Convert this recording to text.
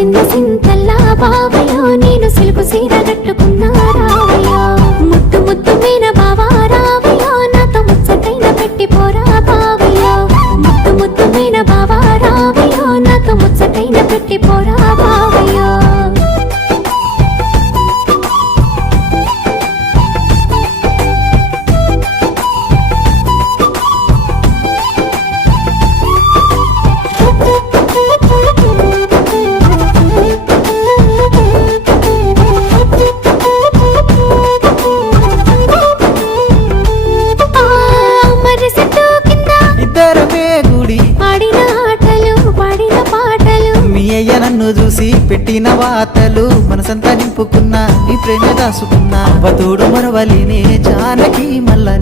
మురిసింద సింతల్లా బావయ్యో నేను సిలుకు సీర కట్టుకున్నా రావయ్యో ముద్దు ముద్దు మీన బావా రావయ్యో నాతో ముచ్చటైన పెట్టి పోరా బావయ్యో ముద్దు ముద్దు మీన బావా రావయ్యో నాతో ముచ్చటైన పెట్టి పోరా బావయ్యో నన్ను చూసి పెట్టిన వాతలు మనసంతా నింపుకున్నా నీ ప్రేమ దాసుకున్నా అవతోడు మరవలినే జానకి మల్లని